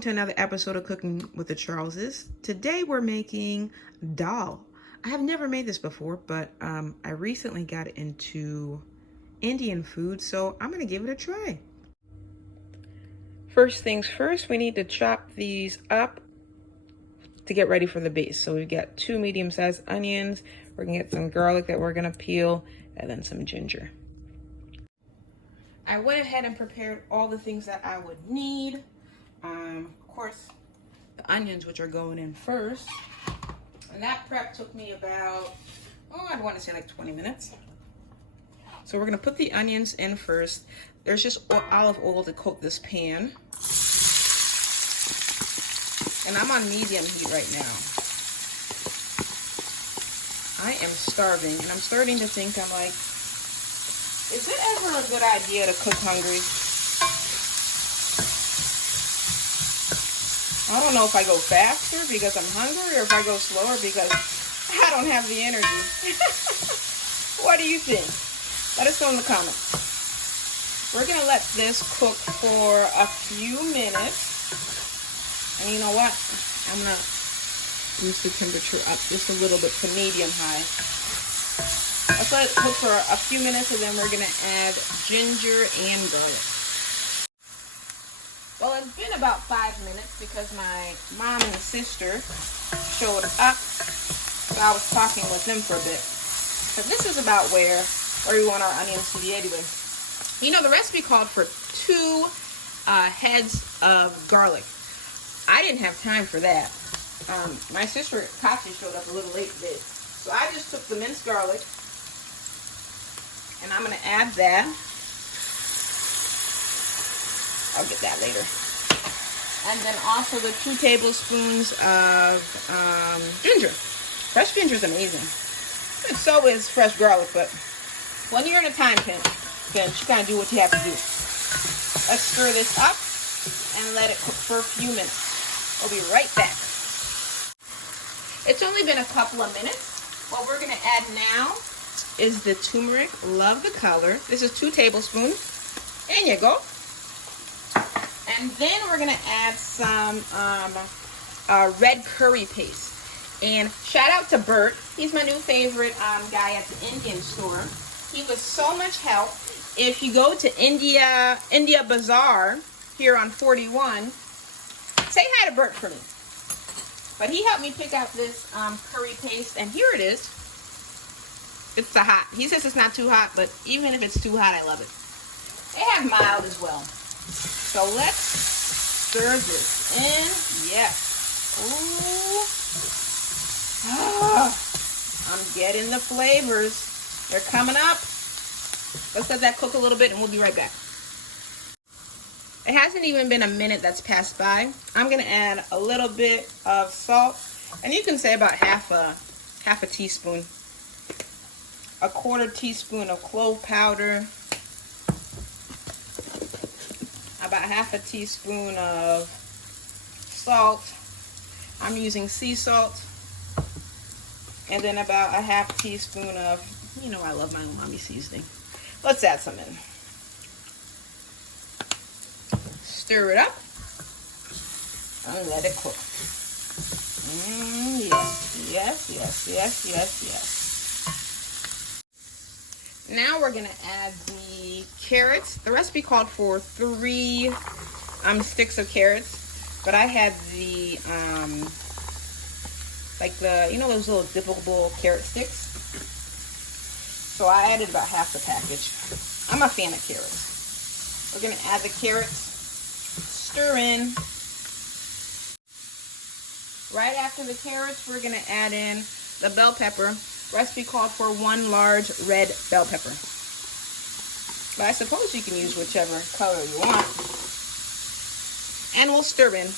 welcome to another episode of Cooking with the Charleses. Today we're making dal. I have never made this before, but I recently got into Indian food, so I'm gonna give it a try. First things first, we need to chop these up to get ready for the base. So we've got 2 medium-sized onions. We're gonna get some garlic that we're gonna peel, and then some ginger. I went ahead and prepared all the things that I would need. Of course, the onions, which are going in first. And that prep took me about, I'd want to say like 20 minutes. So we're gonna put the onions in first. There's just olive oil to coat this pan. And I'm on medium heat right now. I am starving, and I'm starting to think, I'm like, is it ever a good idea to cook hungry? I don't know if I go faster because I'm hungry or if I go slower because I don't have the energy. What do you think? Let us know in the comments. We're gonna let this cook for a few minutes. And you know what? I'm gonna boost the temperature up just a little bit to medium high. Let's let it cook for a few minutes, and then we're gonna add ginger and garlic. Well, it's been about 5 minutes because my mom and sister showed up, so I was talking with them for a bit. So this is about where we want our onions to be anyway. You know, the recipe called for 2 heads of garlic. I didn't have time for that. My sister Katya showed up a little late today, so I just took the minced garlic, and I'm going to add that. I'll get that later. And then also the 2 tablespoons of ginger. Fresh ginger is amazing. And so is fresh garlic, but when you're in a time pinch, you gotta do what you have to do. Let's stir this up and let it cook for a few minutes. I'll be right back. It's only been a couple of minutes. What we're gonna add now is the turmeric. Love the color. This is 2 tablespoons. In you go. And then we're gonna add some red curry paste. And shout out to Bert. He's my new favorite guy at the Indian store. He was so much help. If you go to India Bazaar here on 41, say hi to Bert for me. But he helped me pick out this curry paste, and here it is. It's the hot. He says it's not too hot, but even if it's too hot, I love it. They have mild as well. So let's stir this in. Yes. Ooh. Ah, I'm getting the flavors. They're coming up. Let's let that cook a little bit, and we'll be right back. It hasn't even been a minute that's passed by. I'm gonna add a little bit of salt, and you can say about half a teaspoon. A 1/4 teaspoon of clove powder. About half a teaspoon of salt. I'm using sea salt. And then about a half teaspoon of, you know, I love my umami seasoning. Let's add some in. Stir it up and let it cook. Yes, yes, yes, yes, yes. Now we're gonna add the carrots. The recipe called for 3 sticks of carrots, but I had the like the, you know, those little dippable carrot sticks. So I added about half the package. I'm a fan of carrots. We're gonna add the carrots, stir in. Right after the carrots, we're gonna add in the bell pepper. Recipe called for 1 large red bell pepper. But I suppose you can use whichever color you want. And we'll stir in.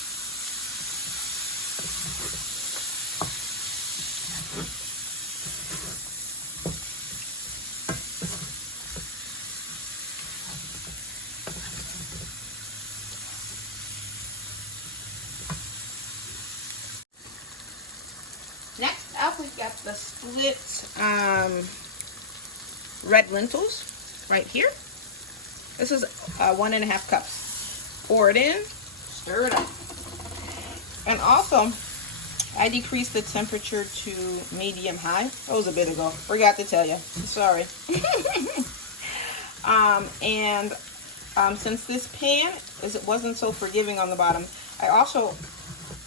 Next up, we've got the split red lentils right here. This is 1.5 cups. Pour it in, stir it up. And also, I decreased the temperature to medium high. That was a bit ago. Forgot to tell you. Sorry. Since this pan wasn't so forgiving on the bottom, I also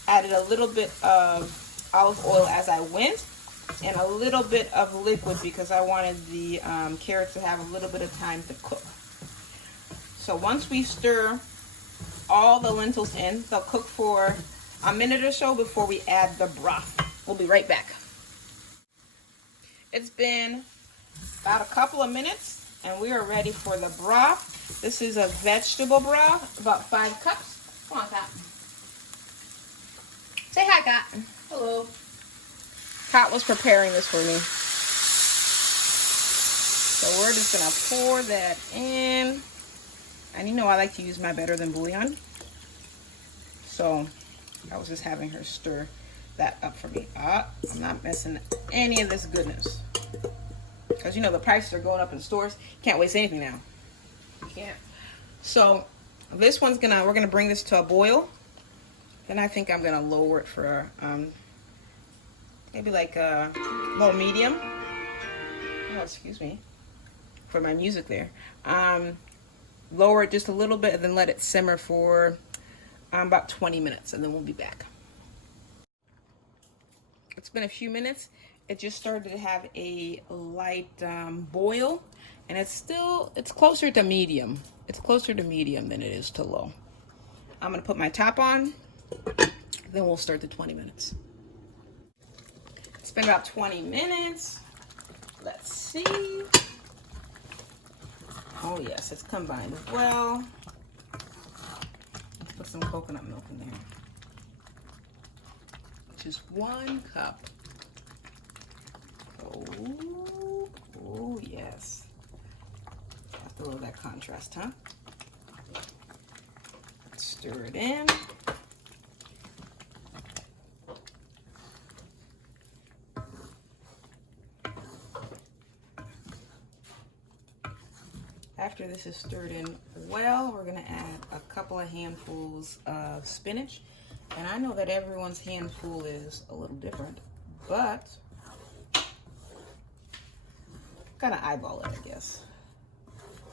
added a little bit of olive oil as I went, and a little bit of liquid because I wanted the carrots to have a little bit of time to cook. So once we stir all the lentils in, they'll cook for a minute or so before we add the broth. We'll be right back. It's been about a couple of minutes and we are ready for the broth. This is a vegetable broth, about 5 cups. Come on, Cotton. Say hi, Cotton. Hello. Cotton was preparing this for me. So we're just gonna pour that in. And you know I like to use my better than bouillon. So I was just having her stir that up for me. I'm not missing any of this goodness. Because you know the prices are going up in stores. Can't waste anything now. You can't. So this one's we're gonna bring this to a boil. Then I think I'm gonna lower it for maybe like a low medium. Oh, excuse me for my music there. Lower it just a little bit and then let it simmer for about 20 minutes and then we'll be back. It's been a few minutes. It just started to have a light boil, and it's closer to medium. It's closer to medium than it is to low. I'm gonna put my top on, then we'll start the 20 minutes. It's been about 20 minutes. Let's see. Oh yes, it's combined well. Let's put some coconut milk in there. Just 1 cup. Oh yes. Have to love that contrast, huh? Let's stir it in. After this is stirred in well, we're gonna add a couple of handfuls of spinach. And I know that everyone's handful is a little different, but gotta eyeball it, I guess.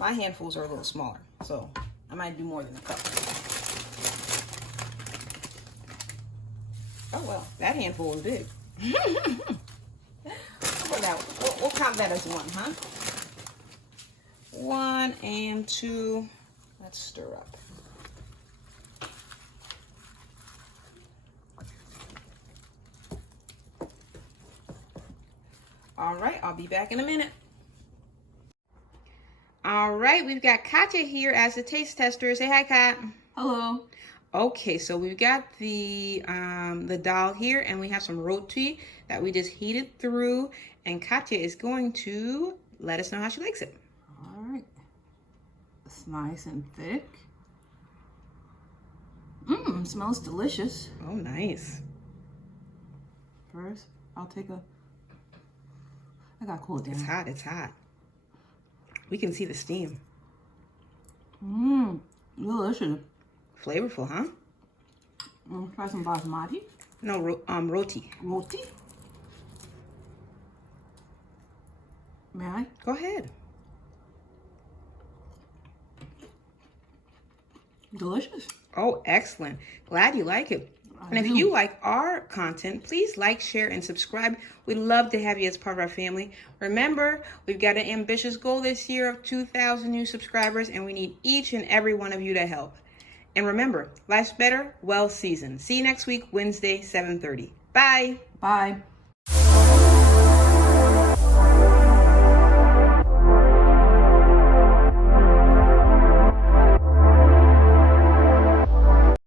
My handfuls are a little smaller, so I might do more than a cup. Oh well, that handful was big. We'll count that as 1, huh? 1 and 2. Let's stir up. All right, I'll be back in a minute. All right, we've got Katya here as the taste tester. Say hi, Kat. Hello. Okay, so we've got the dal here, and we have some roti that we just heated through, and Katya is going to let us know how she likes it. All right. It's nice and thick. Mmm, smells delicious. Oh, nice. First, I'll take I gotta cool it down. It's hot, it's hot. We can see the steam. Mmm, delicious. Flavorful, huh? Try some basmati. No, roti. Roti? May I? Go ahead. Delicious. Oh, excellent. Glad you like it. And if you like our content, please like, share, and subscribe. We'd love to have you as part of our family. Remember, we've got an ambitious goal this year of 2,000 new subscribers, and we need each and every one of you to help. And remember, life's better, well seasoned. See you next week, Wednesday, 7:30. Bye. Bye.